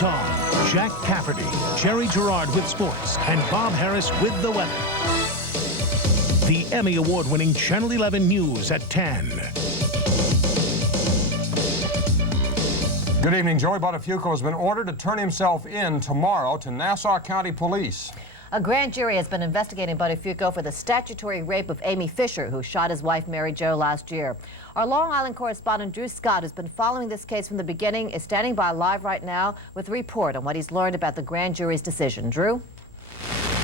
Tong, Jack Cafferty, Jerry Gerard with sports, and Bob Harris with the weather. The Emmy Award-winning Channel 11 News at 10. Good evening. Joey Buttafuoco has been ordered to turn himself in tomorrow to Nassau County Police. A grand jury has been investigating Buttafuoco for the statutory rape of Amy Fisher, who shot his wife Mary Jo last year. Our Long Island correspondent Drew Scott, who's been following this case from the beginning, is standing by live right now with a report on what he's learned about the grand jury's decision. Drew?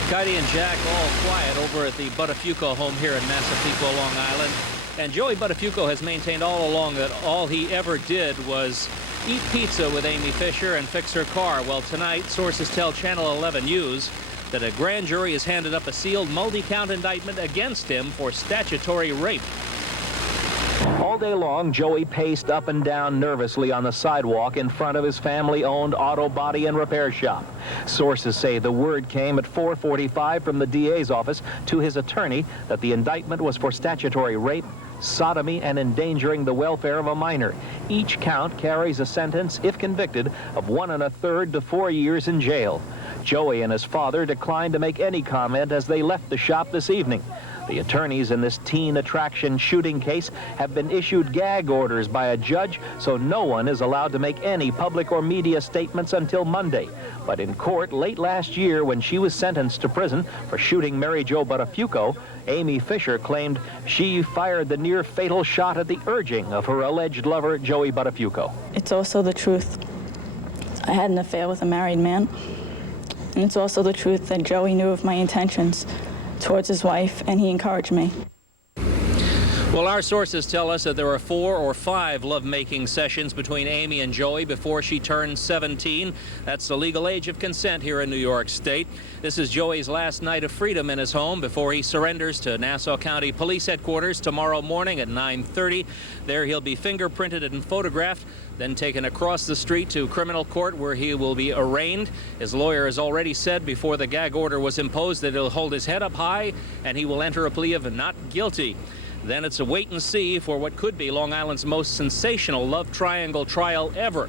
Kaity and Jack all quiet over at the Buttafuoco home here in Massapequa, Long Island. And Joey Buttafuoco has maintained all along that all he ever did was eat pizza with Amy Fisher and fix her car. Well, tonight, sources tell Channel 11 News that a grand jury has handed up a sealed multi-count indictment against him for statutory rape. All day long, Joey paced up and down nervously on the sidewalk in front of his family-owned auto body and repair shop. Sources say the word came at 4:45 from the DA's office to his attorney that the indictment was for statutory rape, sodomy, and endangering the welfare of a minor. Each count carries a sentence, if convicted, of 1 1/3 to 4 years in jail. Joey and his father declined to make any comment as they left the shop this evening. The attorneys in this teen attraction shooting case have been issued gag orders by a judge, so no one is allowed to make any public or media statements until Monday. But in court late last year, when she was sentenced to prison for shooting Mary Jo Buttafuoco, Amy Fisher claimed she fired the near-fatal shot at the urging of her alleged lover, Joey Buttafuoco. It's also the truth. I had an affair with a married man. And it's also the truth that Joey knew of my intentions towards his wife, and he encouraged me. Well, our sources tell us that there were 4 or 5 lovemaking sessions between Amy and Joey before she turned 17. That's the legal age of consent here in New York State. This is Joey's last night of freedom in his home before he surrenders to Nassau County Police Headquarters tomorrow morning at 9:30. There he'll be fingerprinted and photographed, then taken across the street to criminal court where he will be arraigned. His lawyer has already said before the gag order was imposed that he'll hold his head up high and he will enter a plea of not guilty. Then it's a wait and see for what could be Long Island's most sensational love triangle trial ever.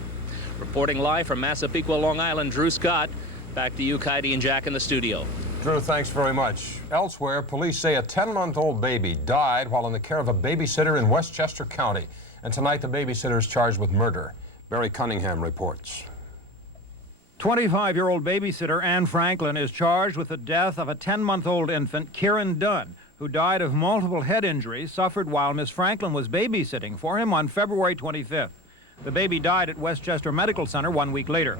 Reporting live from Massapequa, Long Island, Drew Scott. Back to you, Kaity and Jack in the studio. Drew, thanks very much. Elsewhere, police say a 10-month-old baby died while in the care of a babysitter in Westchester County. And tonight, the babysitter is charged with murder. Barry Cunningham reports. 25-year-old babysitter Anne Franklin is charged with the death of a 10-month-old infant, Kieran Dunn, who died of multiple head injuries suffered while Miss Franklin was babysitting for him on February 25th. The baby died at Westchester Medical Center 1 week later.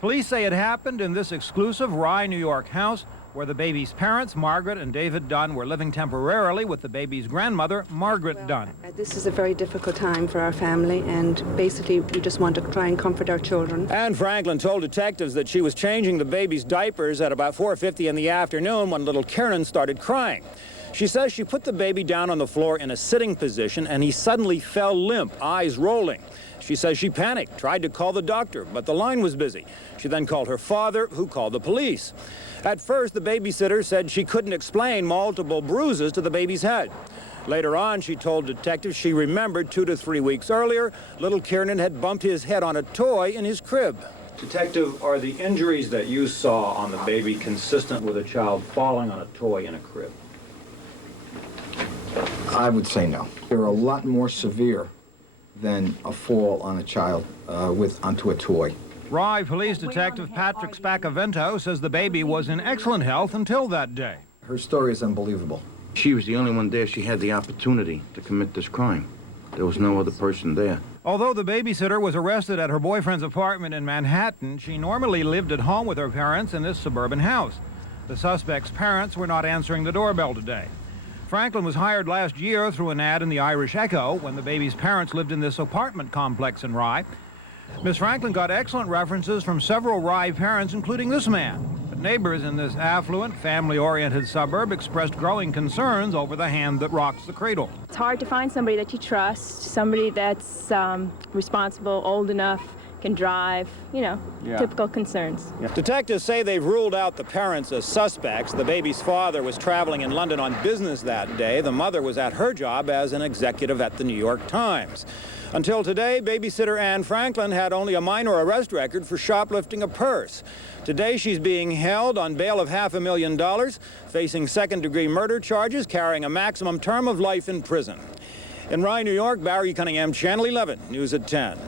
Police say it happened in this exclusive Rye, New York house where the baby's parents, Margaret and David Dunn, were living temporarily with the baby's grandmother, Margaret Dunn. This is a very difficult time for our family, and basically we just want to try and comfort our children. Anne Franklin told detectives that she was changing the baby's diapers at about 4:50 in the afternoon when little Kieran started crying. She says she put the baby down on the floor in a sitting position and he suddenly fell limp, eyes rolling. She says she panicked, tried to call the doctor, but the line was busy. She then called her father, who called the police. At first, the babysitter said she couldn't explain multiple bruises to the baby's head. Later on, she told detectives she remembered 2 to 3 weeks earlier, little Kieran had bumped his head on a toy in his crib. Detective, are the injuries that you saw on the baby consistent with a child falling on a toy in a crib? I would say no. They're a lot more severe than a fall on a child onto a toy. Rye Police Detective Patrick Spacavento says the baby was in excellent health until that day. Her story is unbelievable. She was the only one there. She had the opportunity to commit this crime. There was no other person there. Although the babysitter was arrested at her boyfriend's apartment in Manhattan, she normally lived at home with her parents in this suburban house. The suspect's parents were not answering the doorbell today. Franklin was hired last year through an ad in the Irish Echo when the baby's parents lived in this apartment complex in Rye. Miss Franklin got excellent references from several Rye parents, including this man. But neighbors in this affluent, family-oriented suburb expressed growing concerns over the hand that rocks the cradle. It's hard to find somebody that you trust, somebody that's responsible, old enough can drive, you know, typical concerns. Detectives say they've ruled out the parents as suspects. The baby's father was traveling in London on business that day. The mother was at her job as an executive at the New York Times. Until today, babysitter Anne Franklin had only a minor arrest record for shoplifting a purse. Today, she's being held on bail of $500,000, facing second-degree murder charges, carrying a maximum term of life in prison. In Rye, New York, Barry Cunningham, Channel 11, News at 10.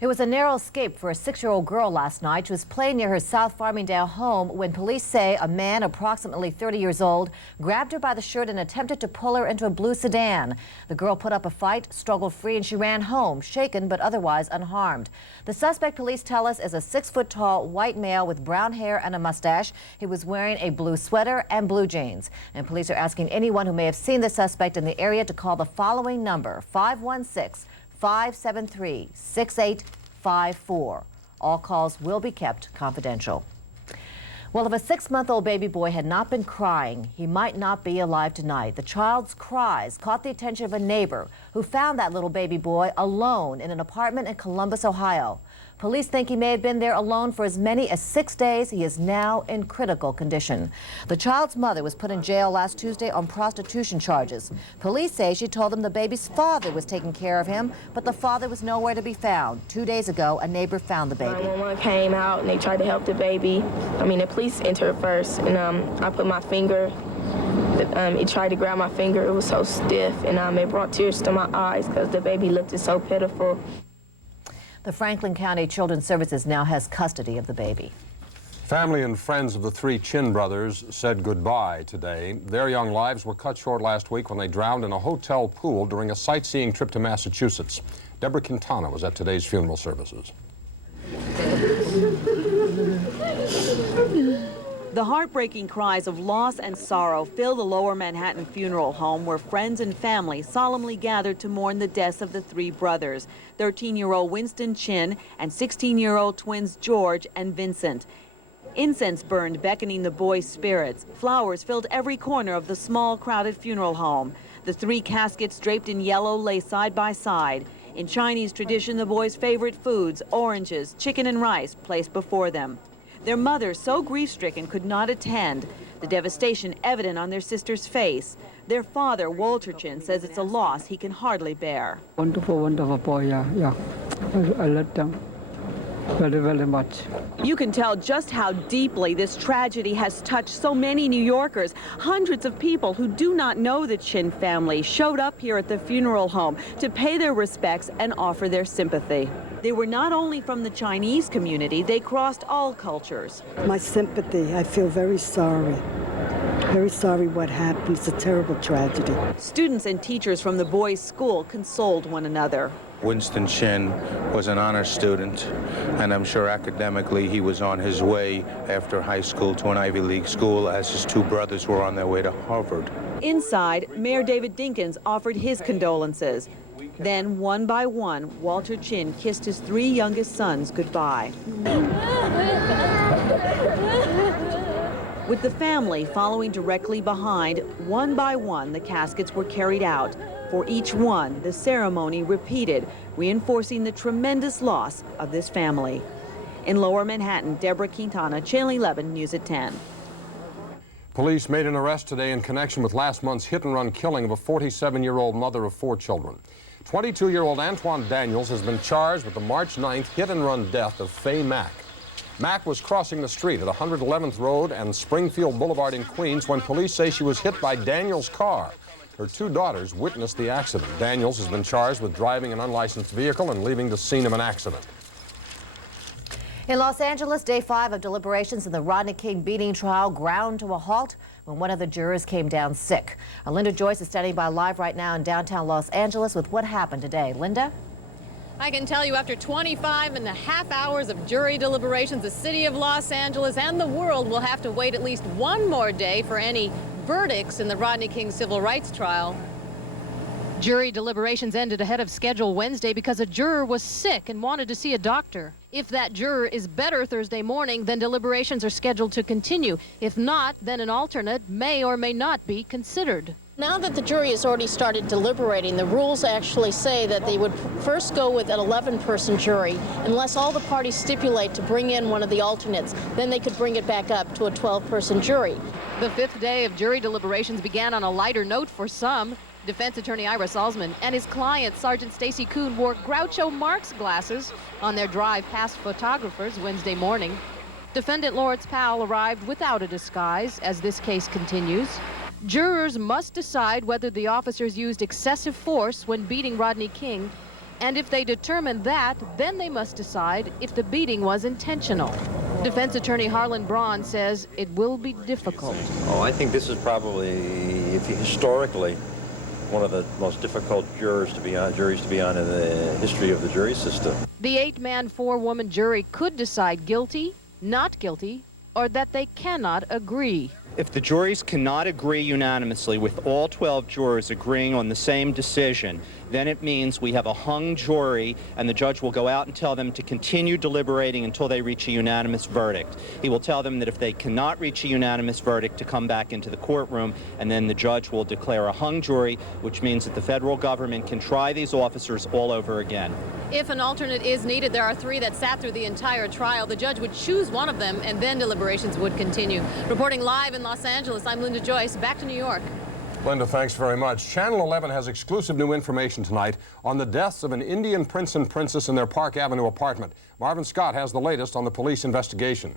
It was a narrow escape for a 6-year-old girl last night. She was playing near her South Farmingdale home when police say a man approximately 30 years old grabbed her by the shirt and attempted to pull her into a blue sedan. The girl put up a fight, struggled free, and she ran home, shaken but otherwise unharmed. The suspect, police tell us, is a 6-foot-tall white male with brown hair and a mustache. He was wearing a blue sweater and blue jeans. And police are asking anyone who may have seen the suspect in the area to call the following number, 516-573-6854. All calls will be kept confidential. Well, if a 6-month-old baby boy had not been crying, he might not be alive tonight. The child's cries caught the attention of a neighbor who found that little baby boy alone in an apartment in Columbus, Ohio. Police think he may have been there alone for as many as 6 days. He is now in critical condition. The child's mother was put in jail last Tuesday on prostitution charges. Police say she told them the baby's father was taking care of him, but the father was nowhere to be found. 2 days ago, a neighbor found the baby. 911 came out and they tried to help the baby. The police entered first, and I put my finger. It tried to grab my finger. It was so stiff, and it brought tears to my eyes because the baby looked so pitiful. The Franklin County Children's Services now has custody of the baby. Family and friends of the 3 Chin brothers said goodbye today. Their young lives were cut short last week when they drowned in a hotel pool during a sightseeing trip to Massachusetts. Deborah Quintana was at today's funeral services. The heartbreaking cries of loss and sorrow fill the Lower Manhattan funeral home where friends and family solemnly gathered to mourn the deaths of the 3 brothers, 13-year-old Winston Chin and 16-year-old twins George and Vincent. Incense burned, beckoning the boys' spirits. Flowers filled every corner of the small, crowded funeral home. The 3 caskets draped in yellow lay side by side. In Chinese tradition, the boys' favorite foods, oranges, chicken and rice, placed before them. Their mother, so grief-stricken, could not attend, the devastation evident on their sister's face. Their father, Walter Chin, says it's a loss he can hardly bear. Wonderful, wonderful boy, yeah. I love them very, very much. You can tell just how deeply this tragedy has touched so many New Yorkers. Hundreds of people who do not know the Chin family showed up here at the funeral home to pay their respects and offer their sympathy. They were not only from the Chinese community, they crossed all cultures. My sympathy, I feel very sorry. Very sorry what happened. It's a terrible tragedy. Students and teachers from the boys' school consoled one another. Winston Chin was an honor student, and I'm sure academically he was on his way after high school to an Ivy League school, as his 2 brothers were on their way to Harvard. Inside, Mayor David Dinkins offered his condolences. Then, one by one, Walter Chin kissed his 3 youngest sons goodbye. With the family following directly behind, one by one, the caskets were carried out. For each one, the ceremony repeated, reinforcing the tremendous loss of this family. In Lower Manhattan, Deborah Quintana, Channel 11, News at 10. Police made an arrest today in connection with last month's hit-and-run killing of a 47-year-old mother of 4 children. 22-year-old Antoine Daniels has been charged with the March 9th hit-and-run death of Faye Mack. Mack was crossing the street at 111th Road and Springfield Boulevard in Queens when police say she was hit by Daniels' car. Her 2 daughters witnessed the accident. Daniels has been charged with driving an unlicensed vehicle and leaving the scene of an accident. In Los Angeles, day 5 of deliberations in the Rodney King beating trial ground to a halt when one of the jurors came down sick. Linda Joyce is standing by live right now in downtown Los Angeles with what happened today. Linda? I can tell you after 25.5 hours of jury deliberations, the city of Los Angeles and the world will have to wait at least one more day for any verdicts in the Rodney King civil rights trial. Jury deliberations ended ahead of schedule Wednesday because a juror was sick and wanted to see a doctor. If that juror is better Thursday morning, then deliberations are scheduled to continue. If not, then an alternate may or may not be considered. Now that the jury has already started deliberating, the rules actually say that they would first go with an 11-person jury unless all the parties stipulate to bring in one of the alternates. Then they could bring it back up to a 12-person jury. The fifth day of jury deliberations began on a lighter note for some. Defense attorney Ira Salzman and his client, Sergeant Stacy Kuhn, wore Groucho Marx glasses on their drive past photographers Wednesday morning. Defendant Lawrence Powell arrived without a disguise as this case continues. Jurors must decide whether the officers used excessive force when beating Rodney King, and if they determine that, then they must decide if the beating was intentional. Defense attorney Harlan Braun says it will be difficult. Oh, I think this is probably, historically, one of the most difficult juries to be on in the history of the jury system. The 8-man, 4-woman jury could decide guilty, not guilty, or that they cannot agree. If the juries cannot agree unanimously with all 12 jurors agreeing on the same decision, then it means we have a hung jury, and the judge will go out and tell them to continue deliberating until they reach a unanimous verdict. He will tell them that if they cannot reach a unanimous verdict, to come back into the courtroom, and then the judge will declare a hung jury, which means that the federal government can try these officers all over again. If an alternate is needed, there are 3 that sat through the entire trial. The judge would choose one of them, and then deliberations would continue. Reporting live in Los Angeles, I'm Linda Joyce. Back to New York. Linda, thanks very much. Channel 11 has exclusive new information tonight on the deaths of an Indian prince and princess in their Park Avenue apartment. Marvin Scott has the latest on the police investigation.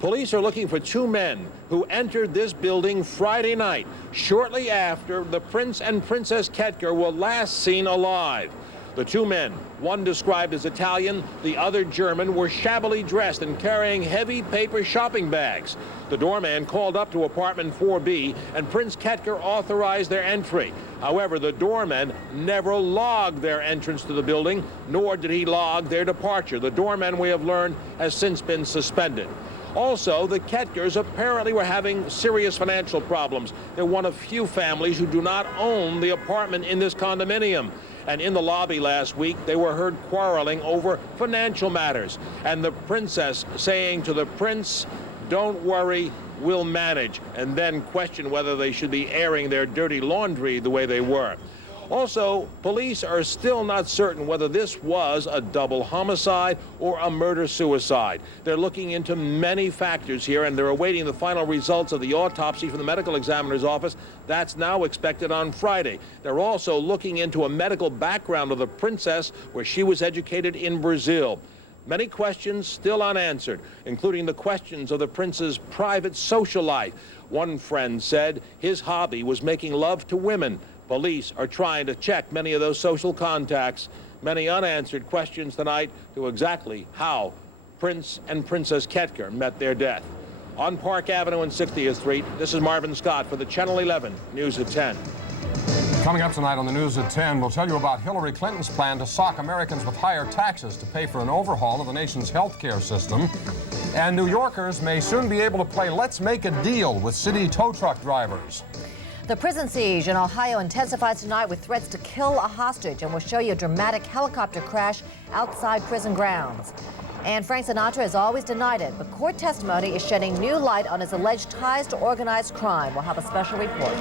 Police are looking for 2 men who entered this building Friday night, shortly after the Prince and Princess Kettker were last seen alive. The 2 men, one described as Italian, the other German, were shabbily dressed and carrying heavy paper shopping bags. The doorman called up to apartment 4B, and Prince Kettker authorized their entry. However, the doorman never logged their entrance to the building, nor did he log their departure. The doorman, we have learned, has since been suspended. Also, the Kettkers apparently were having serious financial problems. They're one of few families who do not own the apartment in this condominium. And in the lobby last week, they were heard quarreling over financial matters. And the princess saying to the prince, "Don't worry, we'll manage," and then question whether they should be airing their dirty laundry the way they were. Also, police are still not certain whether this was a double homicide or a murder-suicide. They're looking into many factors here, and they're awaiting the final results of the autopsy from the medical examiner's office. That's now expected on Friday. They're also looking into a medical background of the princess, where she was educated in Brazil. Many questions still unanswered, including the questions of the prince's private social life. One friend said his hobby was making love to women. Police are trying to check many of those social contacts. Many unanswered questions tonight to exactly how Prince and Princess Kettker met their death. On Park Avenue and 60th Street, this is Marvin Scott for the Channel 11 News at 10. Coming up tonight on the News at 10, we'll tell you about Hillary Clinton's plan to sock Americans with higher taxes to pay for an overhaul of the nation's health care system. And New Yorkers may soon be able to play Let's Make a Deal with city tow truck drivers. The prison siege in Ohio intensifies tonight with threats to kill a hostage, and we'll show you a dramatic helicopter crash outside prison grounds. And Frank Sinatra has always denied it, but court testimony is shedding new light on his alleged ties to organized crime. We'll have a special report.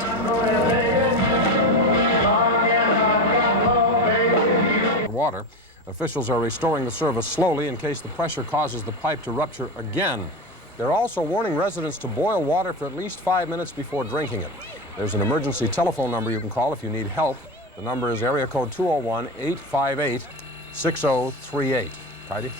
Water. Officials are restoring the service slowly in case the pressure causes the pipe to rupture again. They're also warning residents to boil water for at least 5 minutes before drinking it. There's an emergency telephone number you can call if you need help. The number is area code 201-858-6038. Kaity?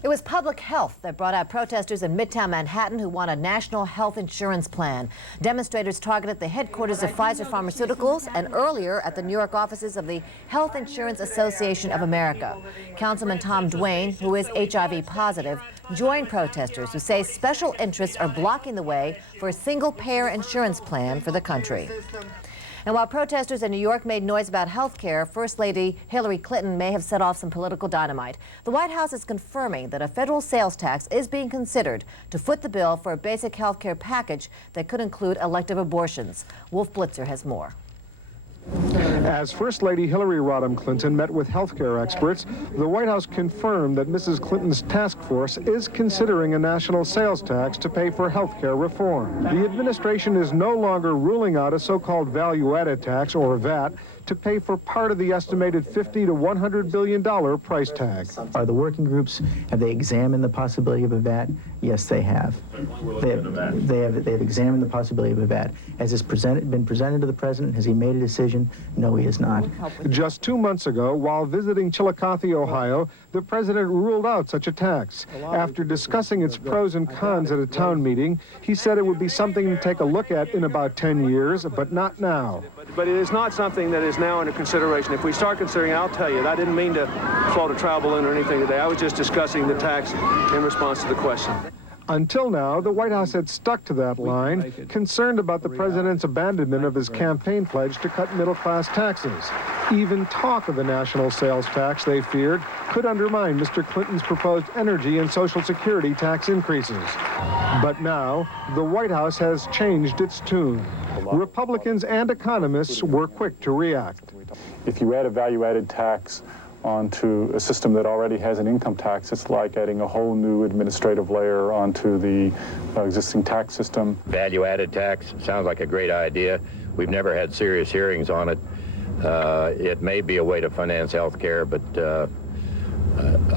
It was public health that brought out protesters in Midtown Manhattan who want a national health insurance plan. Demonstrators targeted the headquarters of Pfizer Pharmaceuticals and earlier at the New York offices of the Health Insurance Association of America. Councilman Tom Duane, who is HIV positive, joined protesters who say special interests are blocking the way for a single-payer insurance plan for the country. And while protesters in New York made noise about health care, First Lady Hillary Clinton may have set off some political dynamite. The White House is confirming that a federal sales tax is being considered to foot the bill for a basic health care package that could include elective abortions. Wolf Blitzer has more. As First Lady Hillary Rodham Clinton met with healthcare experts, the White House confirmed that Mrs. Clinton's task force is considering a national sales tax to pay for healthcare reform. The administration is no longer ruling out a so-called value-added tax, or VAT, to pay for part of the estimated $50 to $100 billion price tag. Are the working groups, have they examined the possibility of a VAT? Yes, they have. They have examined the possibility of a VAT. Has this been presented to the president? Has he made a decision? No, he has not. Just 2 months ago, while visiting Chillicothe, Ohio, the president ruled out such a tax. After discussing its pros and cons at a town meeting, he said it would be something to take a look at in about 10 years, but not now. But it is not something that is now under consideration. If we start considering, I'll tell you, I didn't mean to float a travel balloon or anything today. I was just discussing the tax in response to the question. Until now, the White House had stuck to that line, concerned about the president's abandonment of his campaign pledge to cut middle-class taxes. Even talk of a national sales tax, they feared, could undermine Mr. Clinton's proposed energy and Social Security tax increases. But now, the White House has changed its tune. Republicans and economists were quick to react. If you add a value-added tax onto a system that already has an income tax, it's like adding a whole new administrative layer onto the existing tax system. Value-added tax sounds like a great idea. We've never had serious hearings on it. It may be a way to finance health care, but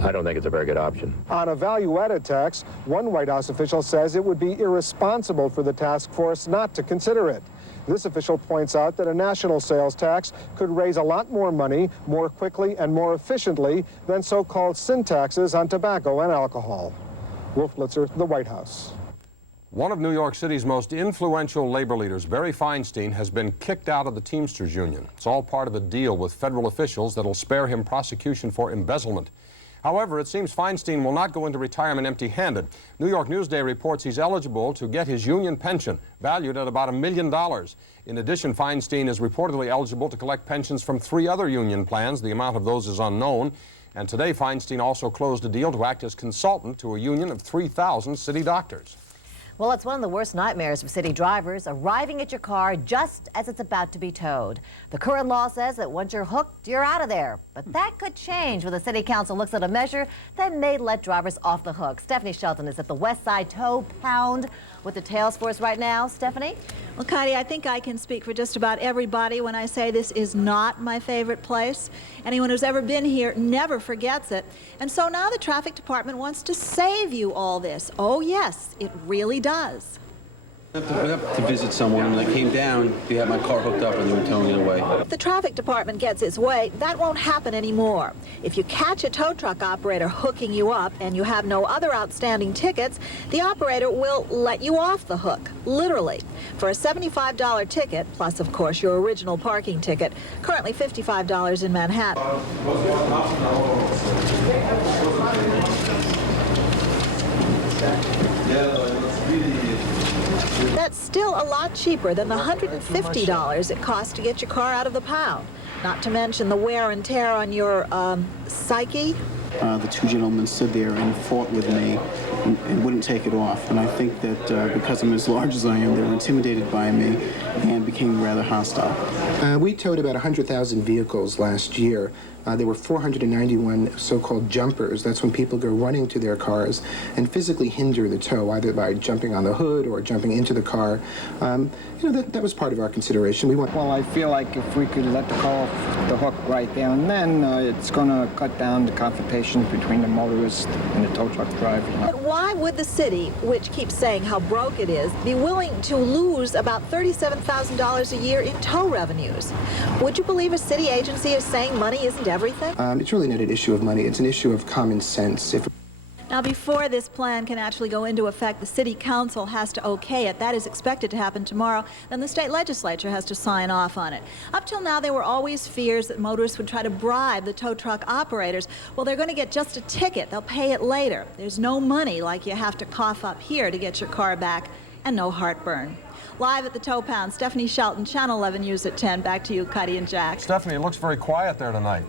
I don't think it's a very good option. On a value-added tax, one White House official says it would be irresponsible for the task force not to consider it. This official points out that a national sales tax could raise a lot more money more quickly and more efficiently than so-called sin taxes on tobacco and alcohol. Wolf Blitzer, the White House. One of New York City's most influential labor leaders, Barry Feinstein, has been kicked out of the Teamsters Union. It's all part of a deal with federal officials that'll spare him prosecution for embezzlement. However, it seems Feinstein will not go into retirement empty-handed. New York Newsday reports he's eligible to get his union pension, valued at about $1 million. In addition, Feinstein is reportedly eligible to collect pensions from 3 other union plans. The amount of those is unknown. And today, Feinstein also closed a deal to act as consultant to a union of 3,000 city doctors. Well, it's one of the worst nightmares for city drivers, arriving at your car just as it's about to be towed. The current law says that once you're hooked, you're out of there. But that could change when the City Council looks at a measure that may let drivers off the hook. Stephanie Shelton is at the West Side Tow Pound with details for us right now. Stephanie? Well, Kaity, I think I can speak for just about everybody when I say this is not my favorite place. Anyone who's ever been here never forgets it. And so now the traffic department wants to save you all this. Oh, yes, it really does. I went up to visit someone, and when I came down, they had my car hooked up and they were towing it away. If the traffic department gets its way, that won't happen anymore. If you catch a tow truck operator hooking you up and you have no other outstanding tickets, the operator will let you off the hook, literally. For a $75 ticket, plus, of course, your original parking ticket, currently $55 in Manhattan. That's still a lot cheaper than the $150 it costs to get your car out of the pound, not to mention the wear and tear on your psyche. The 2 gentlemen stood there and fought with me and wouldn't take it off. And I think that because I'm as large as I am, they were intimidated by me and became rather hostile. We towed about 100,000 vehicles last year. There were 491 so-called jumpers. That's when people go running to their cars and physically hinder the tow, either by jumping on the hood or jumping into the car. That was part of our consideration. Well, I feel like if we could let the car off the hook right there and then, it's going to cut down the confrontations between the motorist and the tow truck driver. But why would the city, which keeps saying how broke it is, be willing to lose about $37,000 a year in tow revenues? Would you believe a city agency is saying money isn't everything? It's really not an issue of money. It's an issue of common sense. Now, before this plan can actually go into effect, the City Council has to okay it. That is expected to happen tomorrow. Then the state legislature has to sign off on it. Up till now, there were always fears that motorists would try to bribe the tow truck operators. Well, they're going to get just a ticket. They'll pay it later. There's no money like you have to cough up here to get your car back, and no heartburn. Live at the Tow Pound, Stephanie Shelton, Channel 11 News at 10. Back to you, Kaity and Jack. Stephanie, it looks very quiet there tonight.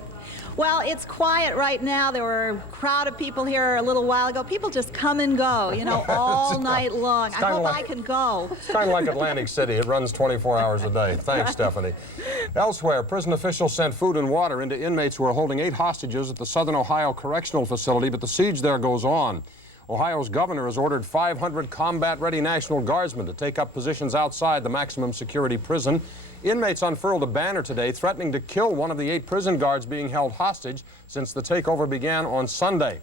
Well, it's quiet right now. There were a crowd of people here a little while ago. People just come and go, you know, all night long. I hope I can go. It's kind of like Atlantic City. It runs 24 hours a day. Thanks, Stephanie. Elsewhere, prison officials sent food and water into inmates who are holding 8 hostages at the Southern Ohio Correctional Facility, but the siege there goes on. Ohio's governor has ordered 500 combat-ready National Guardsmen to take up positions outside the maximum security prison. Inmates unfurled a banner today threatening to kill one of the 8 prison guards being held hostage since the takeover began on Sunday.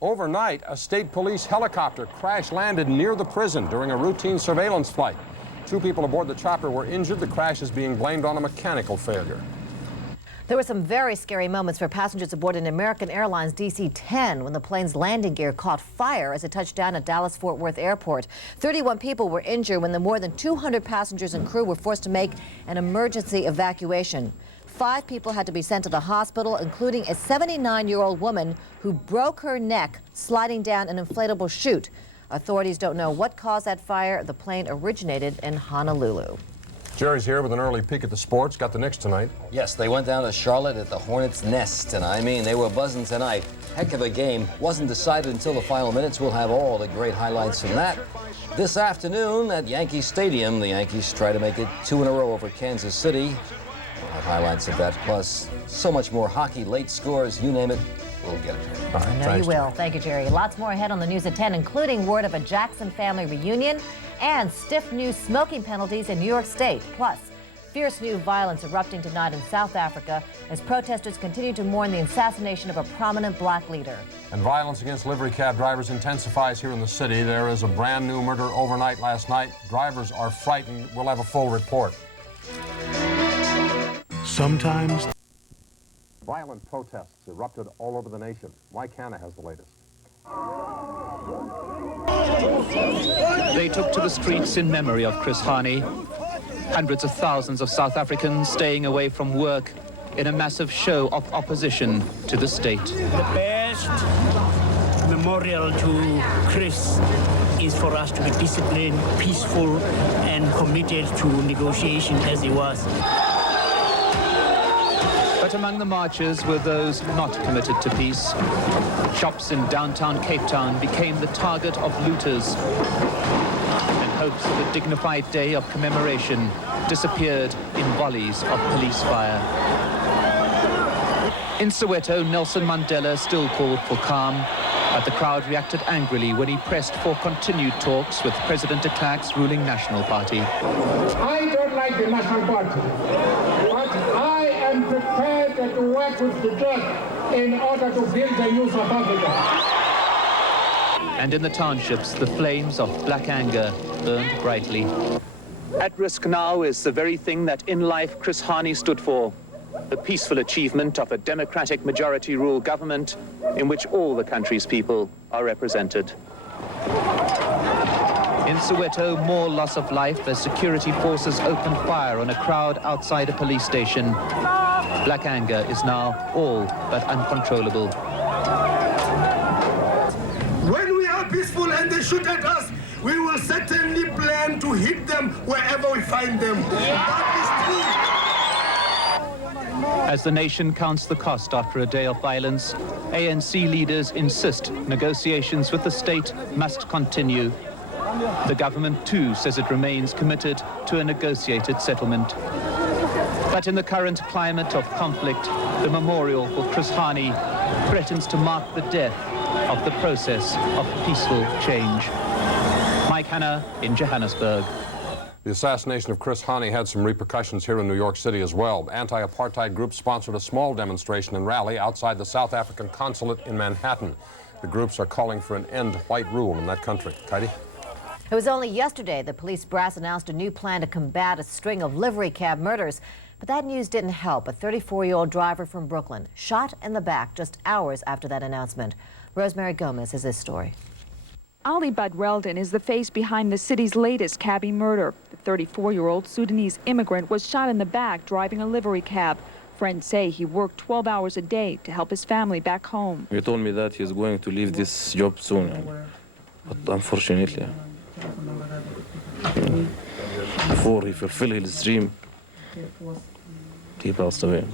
Overnight, a state police helicopter crash-landed near the prison during a routine surveillance flight. 2 people aboard the chopper were injured. The crash is being blamed on a mechanical failure. There were some very scary moments for passengers aboard an American Airlines DC-10 when the plane's landing gear caught fire as it touched down at Dallas-Fort Worth Airport. 31 people were injured when the more than 200 passengers and crew were forced to make an emergency evacuation. 5 people had to be sent to the hospital, including a 79-year-old woman who broke her neck sliding down an inflatable chute. Authorities don't know what caused that fire. The plane originated in Honolulu. Jerry's here with an early peek at the sports. Got the Knicks tonight. Yes, they went down to Charlotte at the Hornets' Nest, and I mean, they were buzzing tonight. Heck of a game. Wasn't decided until the final minutes. We'll have all the great highlights from that. This afternoon at Yankee Stadium, the Yankees try to make it 2 in a row over Kansas City. We'll have highlights of that, plus so much more hockey, late scores, you name it. We'll get it. All right, I know you will. Thank you, Jerry. Lots more ahead on the news at 10, including word of a Jackson family reunion and stiff new smoking penalties in New York State. Plus, fierce new violence erupting tonight in South Africa as protesters continue to mourn the assassination of a prominent black leader. And violence against livery cab drivers intensifies here in the city. There is a brand new murder overnight last night. Drivers are frightened. We'll have a full report. Sometimes violent protests erupted all over the nation. Mike Hanna has the latest. They took to the streets in memory of Chris Hani. Hundreds of thousands of South Africans staying away from work in a massive show of opposition to the state. The best memorial to Chris is for us to be disciplined, peaceful, and committed to negotiation as he was. But among the marchers were those not committed to peace. Shops in downtown Cape Town became the target of looters, and hopes of a dignified day of commemoration disappeared in volleys of police fire. In Soweto, Nelson Mandela still called for calm, but the crowd reacted angrily when he pressed for continued talks with President de Klerk's ruling National Party. I don't like the National Party, but I am prepared to work with the Klerk in order to build a new South Africa. And in the townships, the flames of black anger burned brightly. At risk now is the very thing that in life Chris Hani stood for, the peaceful achievement of a democratic majority-rule government in which all the country's people are represented. In Soweto, more loss of life as security forces opened fire on a crowd outside a police station. Black anger is now all but uncontrollable. When we are peaceful and they shoot at us, we will certainly plan to hit them wherever we find them. That is true. As the nation counts the cost after a day of violence, ANC leaders insist negotiations with the state must continue. The government, too, says it remains committed to a negotiated settlement. But in the current climate of conflict, the memorial for Chris Hani threatens to mark the death of the process of peaceful change. Mike Hanna in Johannesburg. The assassination of Chris Hani had some repercussions here in New York City as well. Anti-apartheid groups sponsored a small demonstration and rally outside the South African consulate in Manhattan. The groups are calling for an end to white rule in that country. Kaity? It was only yesterday the police brass announced a new plan to combat a string of livery cab murders. But that news didn't help. A 34-year-old driver from Brooklyn shot in the back just hours after that announcement. Rosemary Gomez has this story. Ali Badreddin is the face behind the city's latest cabbie murder. The 34-year-old Sudanese immigrant was shot in the back driving a livery cab. Friends say he worked 12 hours a day to help his family back home. He told me that he's going to leave this job soon, but unfortunately, before he fulfilled his dream, he passed away.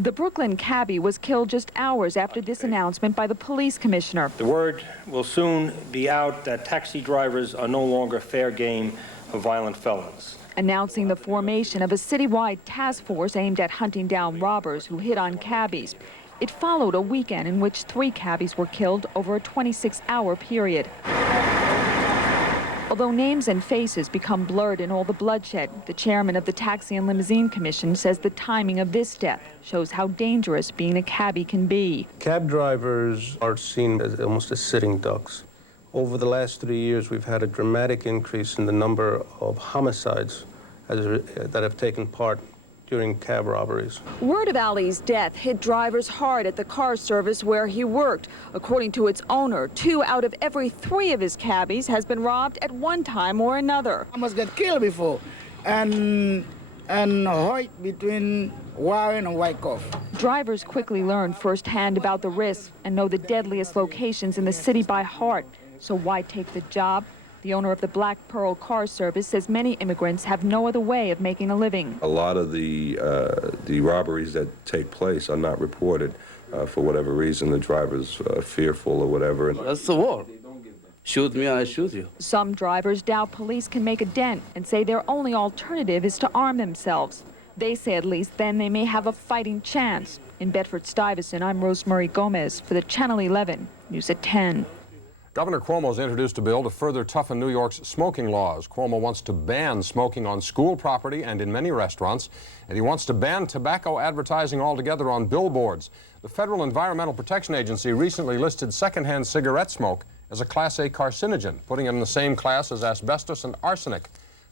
The Brooklyn cabbie was killed just hours after this announcement by the police commissioner. The word will soon be out that taxi drivers are no longer fair game of violent felons. Announcing the formation of a citywide task force aimed at hunting down robbers who hit on cabbies. It followed a weekend in which 3 cabbies were killed over a 26-hour period. Although names and faces become blurred in all the bloodshed, the chairman of the Taxi and Limousine Commission says the timing of this death shows how dangerous being a cabbie can be. Cab drivers are seen as almost as sitting ducks. Over the last 3 years, we've had a dramatic increase in the number of homicides that have taken part during cab robberies. Word of Ali's death hit drivers hard at the car service where he worked. According to its owner, 2 out of every 3 of his cabbies has been robbed at one time or another. I must get killed before, and fight between Warren and Wyckoff. Drivers quickly learn firsthand about the risks and know the deadliest locations in the city by heart. So why take the job? The owner of the Black Pearl car service says many immigrants have no other way of making a living. A lot of the robberies that take place are not reported for whatever reason. The driver's fearful or whatever. That's the war. Shoot me, I shoot you. Some drivers doubt police can make a dent and say their only alternative is to arm themselves. They say at least then they may have a fighting chance. In Bedford-Stuyvesant, I'm Rosemary Gomez for the Channel 11 News at 10. Governor Cuomo has introduced a bill to further toughen New York's smoking laws. Cuomo wants to ban smoking on school property and in many restaurants, and he wants to ban tobacco advertising altogether on billboards. The Federal Environmental Protection Agency recently listed secondhand cigarette smoke as a Class A carcinogen, putting it in the same class as asbestos and arsenic.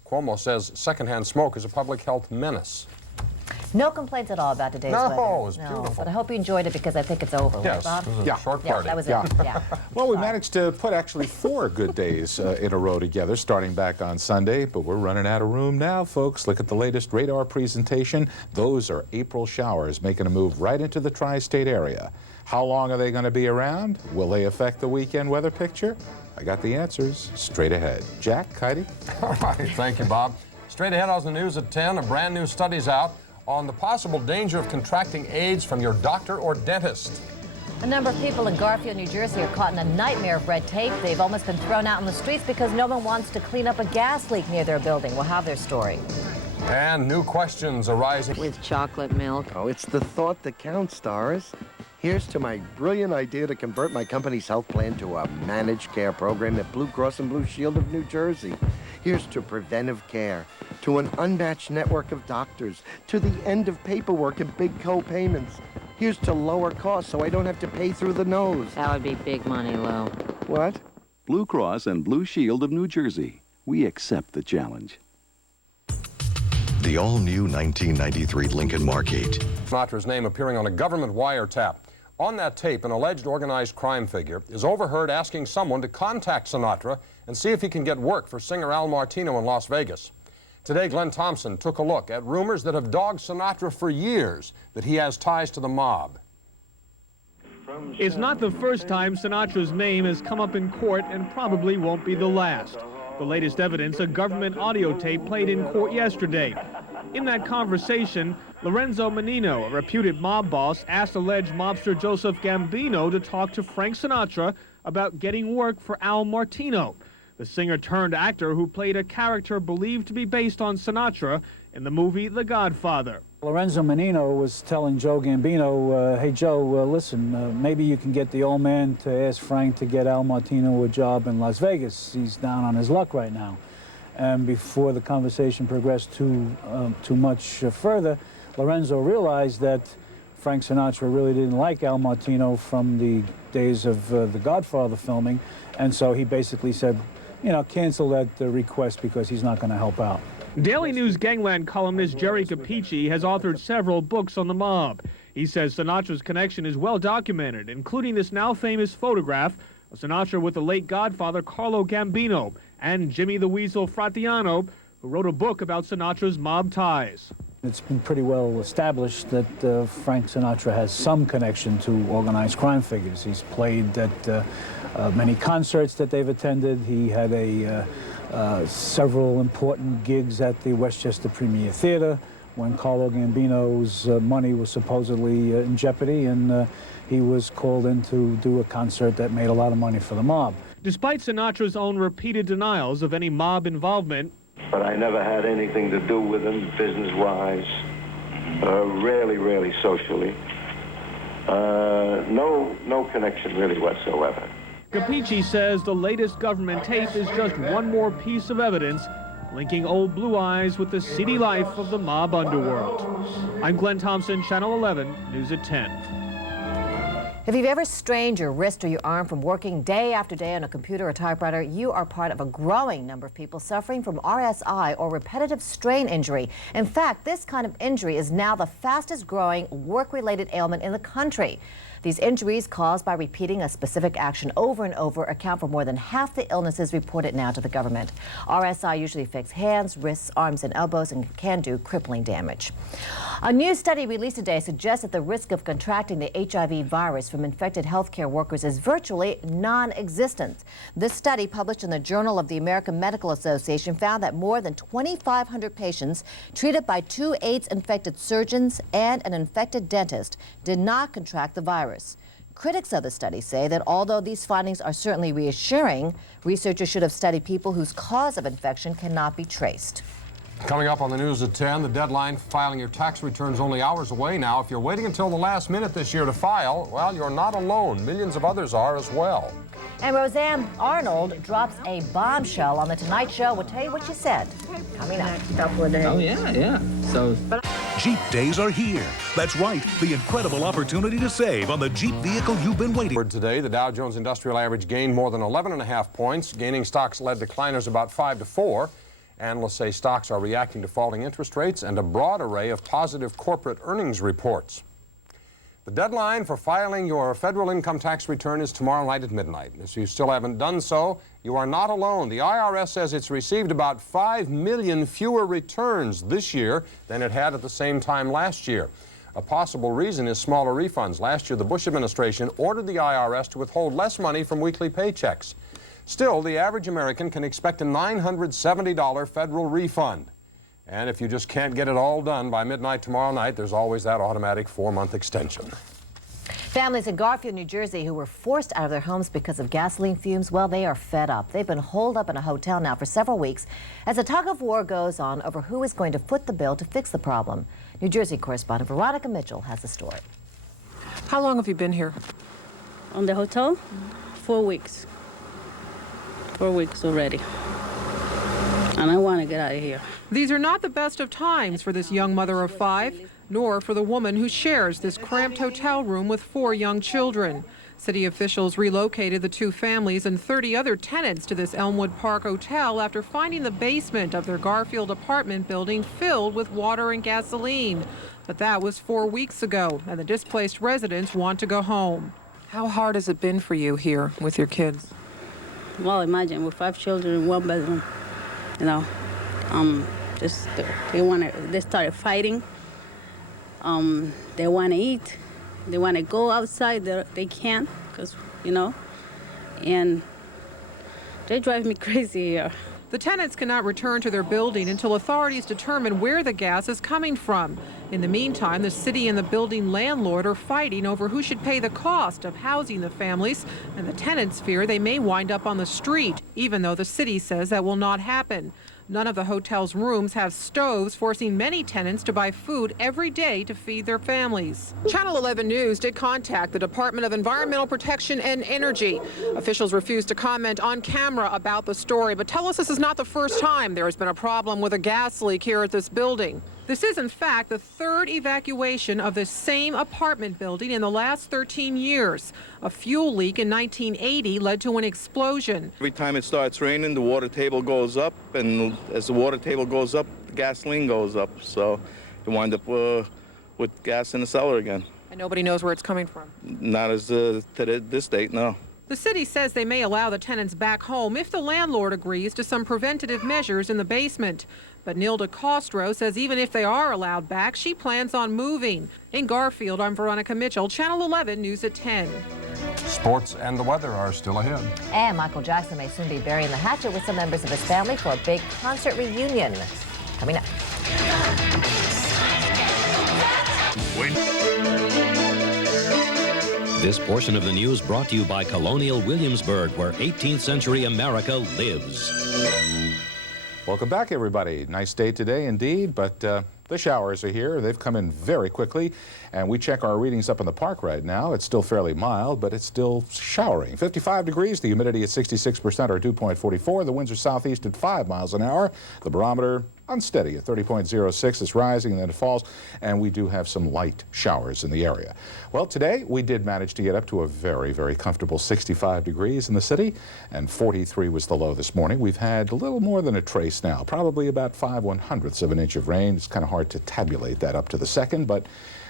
Cuomo says secondhand smoke is a public health menace. No complaints at all about today's weather. No, it was beautiful. But I hope you enjoyed it because I think it's over. Yes, right, Bob? this was a short party. That was it. Yeah. Well, we managed to put actually 4 good days in a row together, starting back on Sunday, but we're running out of room now, folks. Look at the latest radar presentation. Those are April showers making a move right into the tri-state area. How long are they going to be around? Will they affect the weekend weather picture? I got the answers straight ahead. Jack, Kaity? All right, thank you, Bob. Straight ahead on the news at 10, a brand new study's out on the possible danger of contracting AIDS from your doctor or dentist. A number of people in Garfield, New Jersey are caught in a nightmare of red tape. They've almost been thrown out in the streets because no one wants to clean up a gas leak near their building. We'll have their story. And new questions arising. With chocolate milk. Oh, it's the thought that counts, Doris. Here's to my brilliant idea to convert my company's health plan to a managed care program at Blue Cross and Blue Shield of New Jersey. Here's to preventive care, to an unmatched network of doctors, to the end of paperwork and big co-payments. Here's to lower costs so I don't have to pay through the nose. That would be big money, Lou. What? Blue Cross and Blue Shield of New Jersey. We accept the challenge. The all-new 1993 Lincoln Mark 8. Sinatra's name appearing on a government wiretap. On that tape, an alleged organized crime figure is overheard asking someone to contact Sinatra and see if he can get work for singer Al Martino in Las Vegas. Today, Glenn Thompson took a look at rumors that have dogged Sinatra for years, that he has ties to the mob. It's not the first time Sinatra's name has come up in court and probably won't be the last. The latest evidence, a government audio tape played in court yesterday. In that conversation, Lorenzo Menino, a reputed mob boss, asked alleged mobster Joseph Gambino to talk to Frank Sinatra about getting work for Al Martino, the singer-turned-actor who played a character believed to be based on Sinatra in the movie The Godfather. Lorenzo Menino was telling Joe Gambino, hey, Joe, listen, maybe you can get the old man to ask Frank to get Al Martino a job in Las Vegas. He's down on his luck right now. And before the conversation progressed too much further, Lorenzo realized that Frank Sinatra really didn't like Al Martino from the days of The Godfather filming, and so he basically said, you know, cancel that request because he's not going to help out. Daily News Gangland columnist Jerry Capici has authored several books on the mob. He says Sinatra's connection is well documented, including this now famous photograph of Sinatra with the late Godfather Carlo Gambino and Jimmy the Weasel Fratiano, who wrote a book about Sinatra's mob ties. It's been pretty well established that Frank Sinatra has some connection to organized crime figures. He's played at many concerts that they've attended. He had several important gigs at the Westchester Premier Theater when Carlo Gambino's money was supposedly in jeopardy, and he was called in to do a concert that made a lot of money for the mob. Despite Sinatra's own repeated denials of any mob involvement, but I never had anything to do with him business-wise, really socially. No connection really whatsoever. Capici says the latest government tape is just one more piece of evidence linking old Blue Eyes with the seedy life of the mob underworld. I'm Glenn Thompson, Channel 11, News at 10. If you've ever strained your wrist or your arm from working day after day on a computer or typewriter, you are part of a growing number of people suffering from RSI, or repetitive strain injury. In fact, this kind of injury is now the fastest growing work-related ailment in the country. These injuries caused by repeating a specific action over and over account for more than half the illnesses reported now to the government. RSI usually affects hands, wrists, arms, and elbows and can do crippling damage. A new study released today suggests that the risk of contracting the HIV virus from infected healthcare workers is virtually non-existent. This study, published in the Journal of the American Medical Association, found that more than 2,500 patients treated by 2 AIDS-infected surgeons and an infected dentist did not contract the virus. Critics of the study say that although these findings are certainly reassuring, researchers should have studied people whose cause of infection cannot be traced. Coming up on the News at 10, the deadline for filing your tax returns only hours away now. If you're waiting until the last minute this year to file, well, you're not alone. Millions of others are as well. And Roseanne Arnold drops a bombshell on The Tonight Show. We'll tell you what she said. Coming up. Oh, yeah. Jeep days are here. That's right, the incredible opportunity to save on the Jeep vehicle you've been waiting for. Today, the Dow Jones Industrial Average gained more than 11.5 points. Gaining stocks led decliners about 5 to 4. Analysts say stocks are reacting to falling interest rates and a broad array of positive corporate earnings reports. The deadline for filing your federal income tax return is tomorrow night at midnight. If you still haven't done so, you are not alone. The IRS says it's received about 5 million fewer returns this year than it had at the same time last year. A possible reason is smaller refunds. Last year, the Bush administration ordered the IRS to withhold less money from weekly paychecks. Still, the average American can expect a $970 federal refund. And if you just can't get it all done by midnight tomorrow night, there's always that automatic 4-month extension. Families in Garfield, New Jersey, who were forced out of their homes because of gasoline fumes, well, they are fed up. They've been holed up in a hotel now for several weeks as a tug-of-war goes on over who is going to foot the bill to fix the problem. New Jersey correspondent Veronica Mitchell has the story. How long have you been here? On the hotel? 4 weeks. 4 weeks already. And I want to get out of here. These are not the best of times for this young mother of 5, nor for the woman who shares this cramped hotel room with 4 young children. City officials relocated the 2 families and 30 other tenants to this Elmwood Park hotel after finding the basement of their Garfield apartment building filled with water and gasoline. But that was 4 weeks ago, and the displaced residents want to go home. How hard has it been for you here with your kids? Well, imagine with 5 children in 1 bedroom, you know, they started fighting. They want to eat. They want to go outside. They can't because, you know, and they drive me crazy here. The tenants cannot return to their building until authorities determine where the gas is coming from. In the meantime, the city and the building landlord are fighting over who should pay the cost of housing the families, and the tenants fear they may wind up on the street, even though the city says that will not happen. None of the hotel's rooms have stoves, forcing many tenants to buy food every day to feed their families. Channel 11 News did contact the Department of Environmental Protection and Energy. Officials refused to comment on camera about the story, but tell us this is not the first time there has been a problem with a gas leak here at this building. This is, in fact, the 3rd evacuation of this same apartment building in the last 13 years. A fuel leak in 1980 led to an explosion. Every time it starts raining, the water table goes up, and as the water table goes up, the gasoline goes up. So you wind up with gas in the cellar again. And nobody knows where it's coming from? Not as to this date, no. The city says they may allow the tenants back home if the landlord agrees to some preventative measures in the basement. But Nilda Costro says even if they are allowed back, she plans on moving. In Garfield, I'm Veronica Mitchell, Channel 11 News at 10. Sports and the weather are still ahead. And Michael Jackson may soon be burying the hatchet with some members of his family for a big concert reunion. Coming up. This portion of the news brought to you by Colonial Williamsburg, where 18th century America lives. Welcome back, everybody. Nice day today indeed, but the showers are here. They've come in very quickly, and we check our readings up in the park right now. It's still fairly mild, but it's still showering. 55 degrees, the humidity at 66% or 2.44. The winds are southeast at 5 miles an hour. The barometer unsteady at 30.06. It's rising and then it falls, and we do have some light showers in the area. Well, today we did manage to get up to a very, very comfortable 65 degrees in the city, and 43 was the low this morning. We've had a little more than a trace now, probably about 5/100ths of an inch of rain. It's kind of hard to tabulate that up to the second, but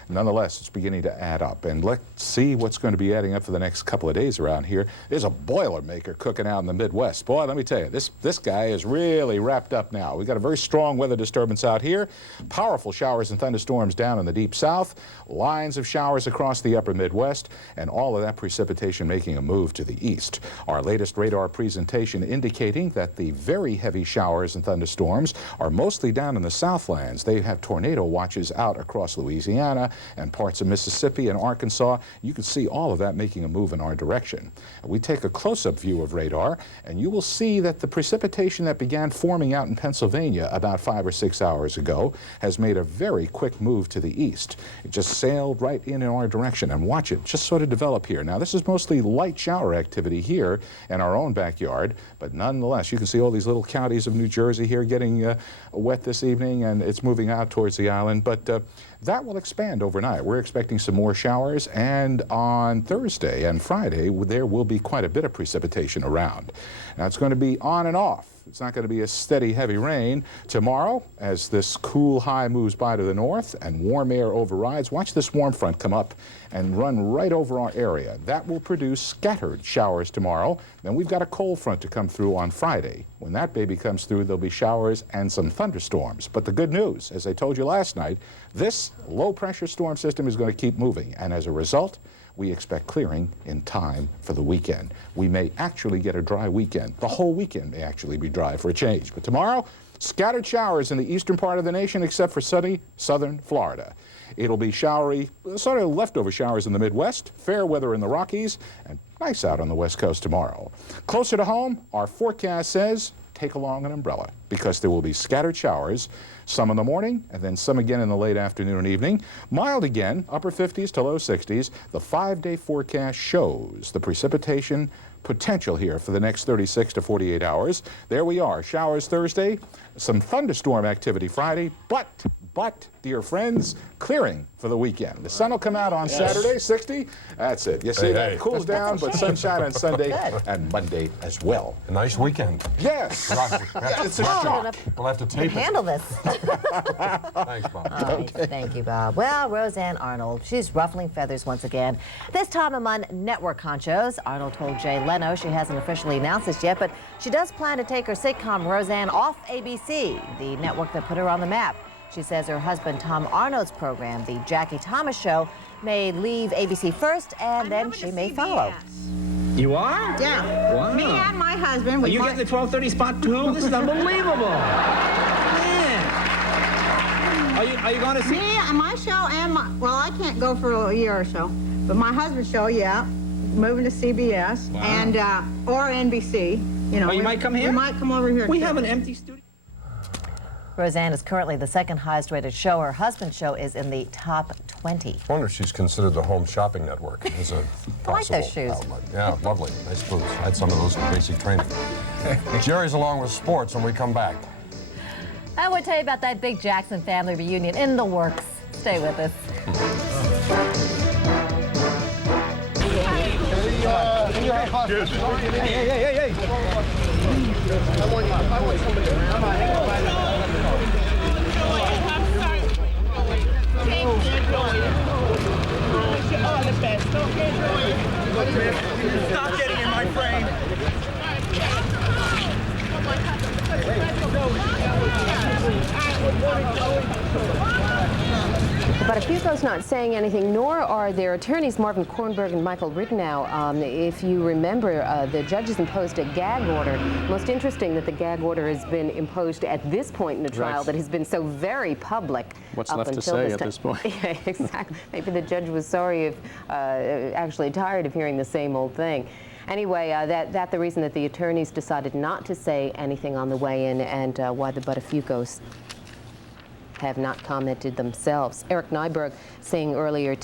nonetheless, it's beginning to add up. And let's see what's going to be adding up for the next couple of days around here. There's a Boilermaker cooking out in the Midwest. Boy, let me tell you, this guy is really wrapped up now. We've got a very strong weather disturbance out here. Powerful showers and thunderstorms down in the deep south. Lines of showers across the upper Midwest. And all of that precipitation making a move to the east. Our latest radar presentation indicating that the very heavy showers and thunderstorms are mostly down in the Southlands. They have tornado watches out across Louisiana and parts of Mississippi and Arkansas. You can see all of that making a move in our direction. We take a close-up view of radar, and you will see that the precipitation that began forming out in Pennsylvania about 5 or 6 hours ago has made a very quick move to the east. It just sailed right in our direction, and watch it just sort of develop here. Now, this is mostly light shower activity here in our own backyard, but nonetheless, you can see all these little counties of New Jersey here getting wet this evening, and it's moving out towards the island, but that will expand overnight. We're expecting some more showers, and on Thursday and Friday, there will be quite a bit of precipitation around. Now, it's going to be on and off. It's not going to be a steady, heavy rain. Tomorrow, as this cool high moves by to the north and warm air overrides, watch this warm front come up and run right over our area. That will produce scattered showers tomorrow. Then we've got a cold front to come through on Friday. When that baby comes through, there'll be showers and some thunderstorms. But the good news, as I told you last night, this low-pressure storm system is going to keep moving, and as a result, we expect clearing in time for the weekend. We may actually get a dry weekend. The whole weekend may actually be dry for a change. But tomorrow, scattered showers in the eastern part of the nation except for sunny southern Florida. It'll be showery, sort of leftover showers in the Midwest, fair weather in the Rockies, and nice out on the West Coast tomorrow. Closer to home, our forecast says take along an umbrella because there will be scattered showers, some in the morning and then some again in the late afternoon and evening. Mild again, upper 50s to low 60s. The 5-day forecast shows the precipitation potential here for the next 36 to 48 hours. There we are, showers Thursday, some thunderstorm activity Friday, but, dear friends, clearing for the weekend. The sun will come out on Saturday, 60. That's it. You see, that cools down, but sunshine on Sunday and Monday as well. A nice weekend. Yes. It's a shock. We'll have to tape it. Handle this. Thanks, Bob. Okay. Thank you, Bob. Well, Roseanne Arnold, she's ruffling feathers once again. This time among network honchos. Arnold told Jay Leno she hasn't officially announced this yet, but she does plan to take her sitcom Roseanne off ABC, the network that put her on the map. She says her husband Tom Arnold's program, The Jackie Thomas Show, may leave ABC first, and then she may follow. You are? Yeah. Wow. Me and my husband. Are you getting the 12:30 spot too? This is unbelievable. Man. Are you going to see? Me and my show and my, well, I can't go for a year or so, but my husband's show, yeah, moving to CBS and or NBC. You know. Oh, you might come here? We might come over here. We have an empty studio. Roseanne is currently the second highest rated show. Her husband's show is in the top 20. I wonder if she's considered the home shopping network as a possible I like those shoes. outlet. Yeah, lovely. Nice boots. I had some of those in basic training. Jerry's along with sports when we come back. I will tell you about that big Jackson family reunion in the works. Stay with us. Hey. I want somebody around. Stop getting in my frame. But Buttafuoco's not saying anything, nor are their attorneys Marvin Kornberg and Michael Rittenau. If you remember, the judges imposed a gag order. Most interesting that the gag order has been imposed at this point in the trial that has been so very public. What's up left to until say this at this point? Yeah, exactly. Maybe the judge was sorry, if actually tired of hearing the same old thing. Anyway, that's the reason that the attorneys decided not to say anything on the way in, and why the Buttafuocos have not commented themselves. Eric Nyberg saying earlier